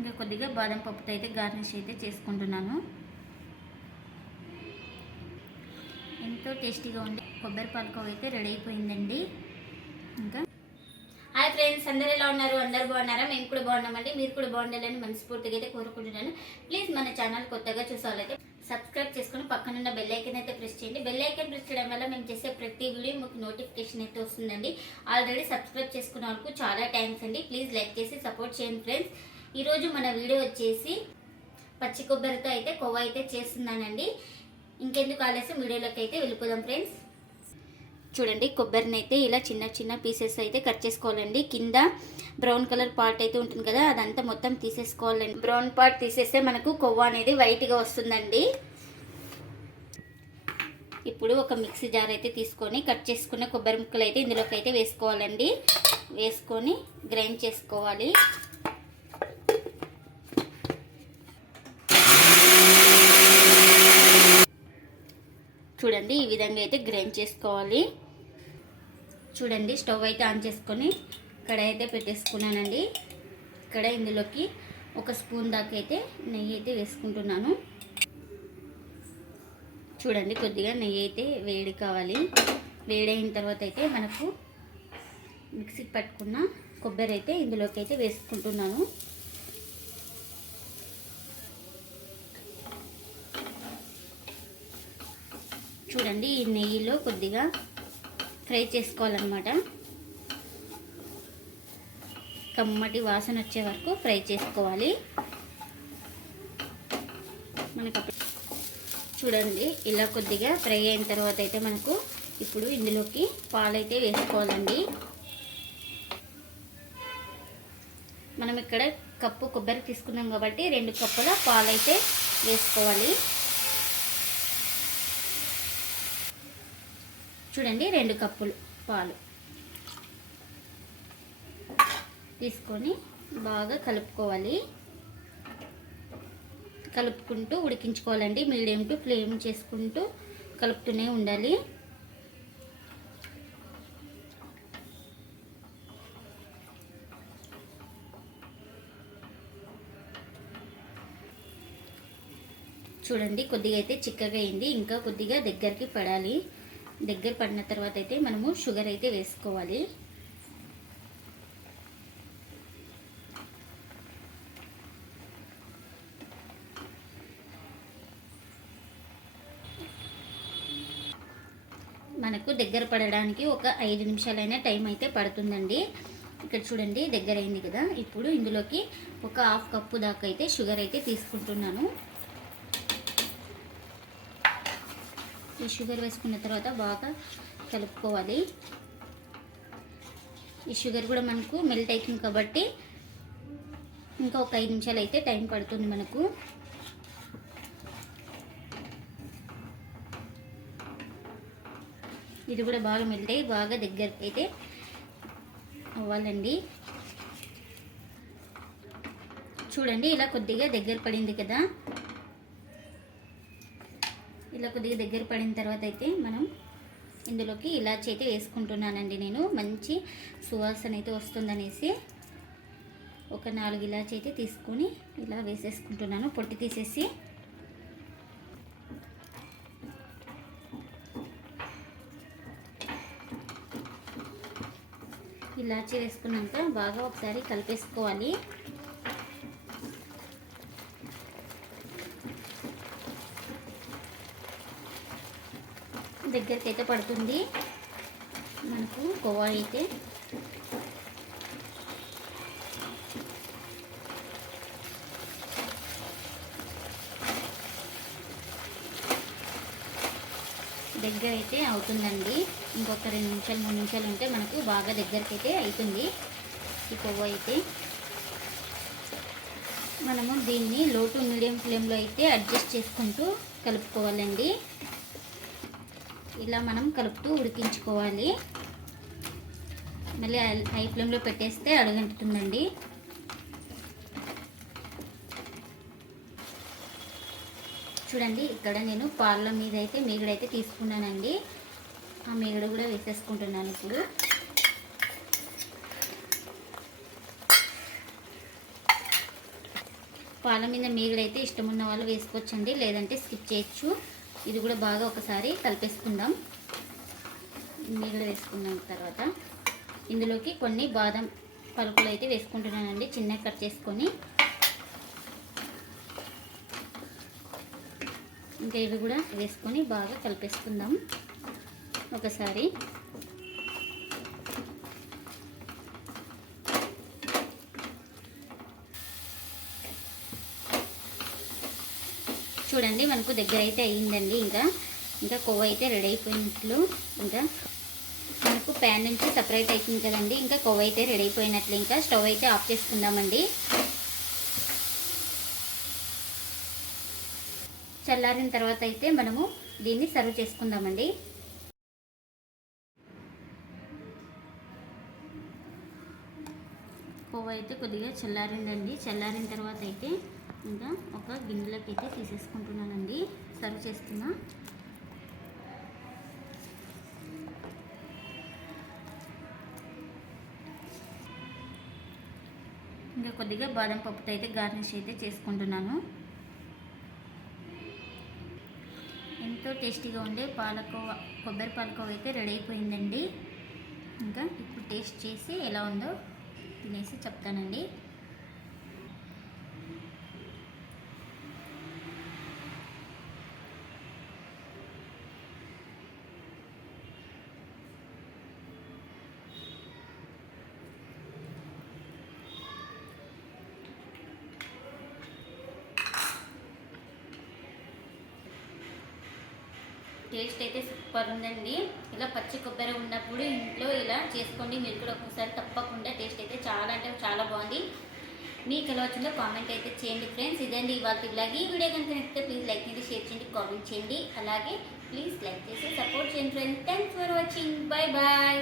ఇంకా కొద్దిగా బాదం పప్పుతో అయితే గార్నిష్ అయితే చేసుకుంటున్నాను. ఎంతో టేస్టీగా ఉండే కొబ్బరి పాలకోవ అయితే రెడీ అయిపోయిందండి. ఇంకా హాయ్ ఫ్రెండ్స్ అందరు ఎలా ఉన్నారు? అందరు బాగున్నారా? మేము కూడా బాగున్నామండి. మీరు కూడా బాగుండాలని మనస్ఫూర్తిగా అయితే కోరుకుంటున్నాను. ప్లీజ్ మన ఛానల్ కొత్తగా చూసాలైతే సబ్స్క్రైబ్ చేసుకుని పక్కనున్న బెల్ ఐకన్ అయితే ప్రెస్ చేయండి. బెల్ ఐకన్ ప్రెస్ చేయడం వల్ల మేము చేసే ప్రతి వీడియో మీకు నోటిఫికేషన్ అయితే వస్తుందండి. ఆల్రెడీ సబ్స్క్రైబ్ చేసుకున్న వాళ్ళకు చాలా థ్యాంక్స్ అండి. ప్లీజ్ లైక్ చేసి సపోర్ట్ చేయండి ఫ్రెండ్స్. ఈరోజు మన వీడియో వచ్చేసి పచ్చి కొబ్బరితో అయితే కొవ్వ అయితే చేస్తున్నానండి. ఇంకెందుకు ఆలస్యం? వీడియోలోకి అయితే వెళ్ళిపోదాం ఫ్రెండ్స్. చూడండి కొబ్బరిని అయితే ఇలా చిన్న చిన్న పీసెస్ అయితే కట్ చేసుకోవాలండి. కింద బ్రౌన్ కలర్ పార్ట్ అయితే ఉంటుంది కదా అదంతా మొత్తం తీసేసుకోవాలండి. బ్రౌన్ పార్ట్ తీసేస్తే మనకు కొవ్వ అనేది వైట్గా వస్తుందండి. ఇప్పుడు ఒక మిక్సీ జార్ అయితే తీసుకొని కట్ చేసుకున్న కొబ్బరి ముక్కలు అయితే ఇందులోకి అయితే వేసుకోవాలండి. వేసుకొని గ్రైండ్ చేసుకోవాలి. చూడండి ఈ విధంగా అయితే గ్రైండ్ చేసుకోవాలి. చూడండి స్టవ్ అయితే ఆన్ చేసుకొని కడాయి అయితే పెట్టేసుకున్నానండి. ఇక్కడ ఇందులోకి ఒక స్పూన్ దాకా అయితే నెయ్యి అయితే వేసుకుంటున్నాను. చూడండి కొద్దిగా నెయ్యి అయితే వేడి కావాలి. వేడైన తర్వాత అయితే మనకు మిక్సీకి పట్టుకున్న కొబ్బరి అయితే ఇందులోకి అయితే వేసుకుంటున్నాను. చూడండి ఈ నెయ్యిలో కొద్దిగా ఫ్రై చేసుకోవాలన్నమాట. కమ్మటి వాసన వచ్చే వరకు ఫ్రై చేసుకోవాలి. మనకు చూడండి ఇలా కొద్దిగా ఫ్రై అయిన తర్వాత అయితే మనకు ఇప్పుడు ఇందులోకి పాలైతే వేసుకోవాలండి. మనం ఇక్కడ కప్పు కొబ్బరి తీసుకున్నాం కాబట్టి రెండు కప్పుల పాలైతే వేసుకోవాలి. చూడండి రెండు కప్పులు పాలు. తీసుకొని బాగా కలుపుకోవాలి. కలుపుకుంటూ ఉడికించుకోవాలండి. మీడియం టు ఫ్లేమ్ చేసుకుంటూ కలుపుతూనే ఉండాలి. చూడండి కొద్దిగా అయితే చిక్కగా అయింది. ఇంకా కొద్దిగా దగ్గరికి పడాలి. దగ్గర పడిన తర్వాత అయితే మనము షుగర్ అయితే వేసుకోవాలి. మనకు దగ్గర పడడానికి ఒక ఐదు నిమిషాలైనా టైం అయితే పడుతుందండి. ఇక్కడ చూడండి దగ్గర అయింది కదా. ఇప్పుడు ఇందులోకి ఒక హాఫ్ కప్పు దాకా అయితే షుగర్ అయితే తీసుకుంటున్నాను. ఈ షుగర్ వేసుకున్న తర్వాత బాగా కలుపుకోవాలి. ఈ షుగర్ కూడా మనకు మెల్ట్ అవుతుంది కాబట్టి ఇంకా ఒక ఐదు నిమిషాలు అయితే టైం పడుతుంది మనకు. ఇది కూడా బాగా మెల్ట్ అయ్యి బాగా దగ్గరికి అయితే అవ్వాలండి. చూడండి ఇలా కొద్దిగా దగ్గర పడింది కదా. ఇలా కొద్దిగా దగ్గర పడిన తర్వాత అయితే మనం ఇందులోకి ఇలాచి అయితే వేసుకుంటున్నానండి నేను. మంచి సువాసన అయితే వస్తుందనేసి ఒక నాలుగు ఇలాచి అయితే తీసుకొని ఇలా వేసేసుకుంటున్నాను. పొట్టి తీసేసి ఇలాచి వేసుకున్నాక బాగా ఒకసారి కలిపేసుకోవాలి. దగ్గరికి అయితే పడుతుంది. మనకు కోవా అయితే. దగ్గర అయితే అవుతుందండి. ఇంకొక రెండు నిమిషాలు మూడు నిమిషాలు ఉంటే మనకు బాగా దగ్గరికి అయితే అవుతుంది ఈ కొవ్వు అయితే. మనము దీన్ని లో టు మీడియం ఫ్లేమ్లో అయితే అడ్జస్ట్ చేసుకుంటూ కలుపుకోవాలండి. ఇలా మనం కలుపుతూ ఉడికించుకోవాలి. మళ్ళీ హై ఫ్లేమ్లో పెట్టేస్తే అడుగంటుతుందండి. చూడండి ఇక్కడ నేను పాల మీద అయితే మీగడైతే తీసుకున్నానండి. ఆ మీగడ కూడా వేసేసుకుంటున్నాను ఇప్పుడు. పాల మీద మీగడైతే ఇష్టం ఉన్న వాళ్ళు వేసుకోవచ్చండి లేదంటే స్కిప్ చేయొచ్చు. ఇది కూడా బాగా ఒకసారి కలిపేసుకుందాం. నీళ్ళు వేసుకున్నాం తర్వాత ఇందులోకి కొన్ని బాదం పలుకులు అయితే వేసుకుంటున్నానండి చిన్నగా కట్ చేసుకొని. ఇంకా ఇవి కూడా వేసుకొని బాగా కలిపేసుకుందాం. ఒకసారి చూడండి మనకు దగ్గర అయితే అయ్యిందండి ఇంకా. ఇంకా కొవ్వు అయితే రెడీ అయిపోయినట్లు ఇంకా. మనకు ప్యాన్ నుంచి సపరేట్ అయిపోయింది కదండి ఇంకా కొవ్వు అయితే రెడీ అయిపోయినట్లు ఇంకా. స్టవ్ అయితే ఆఫ్ చేసుకుందామండి. చల్లారిన తర్వాత అయితే మనము దీన్ని సర్వ్ చేసుకుందామండి. కొవ్వు అయితే కొద్దిగా చల్లారిందండి. చల్లారిన తర్వాత అయితే ఇంకా ఒక గిన్నెలోకి అయితే తీసేసుకుంటున్నానండి. సర్వ్ చేస్తున్నా. ఇంకా కొద్దిగా బాదం పప్పుతో అయితే గార్నిష్ అయితే చేసుకుంటున్నాను. ఎంతో టేస్టీగా ఉండే పాలకోవ కొబ్బరి పాలకోవ అయితే రెడీ అయిపోయిందండి. ఇంకా ఇప్పుడు టేస్ట్ చేసి ఎలా ఉందో తినేసి చెప్తానండి. టేస్ట్ అయితే సూపర్ ఉందండి. ఇలా పచ్చి కొబ్బరి ఉన్నప్పుడు ఇంట్లో ఇలా చేసుకోండి. మీరు కూడా ఒక్కసారి తప్పకుండా టేస్ట్ అయితే చాలా అంటే చాలా బాగుంది. మీకు ఎలా వచ్చిందో కామెంట్ అయితే చేయండి ఫ్రెండ్స్. ఇదండి ఇవాళ ఇలాగే ఈ వీడియో కనుక నచ్చితే ప్లీజ్ లైక్ చేయండి షేర్ చేయండి కామెంట్ చేయండి. అలాగే ప్లీజ్ లైక్ చేసి సపోర్ట్ చేయండి friends. Thanks for watching bye bye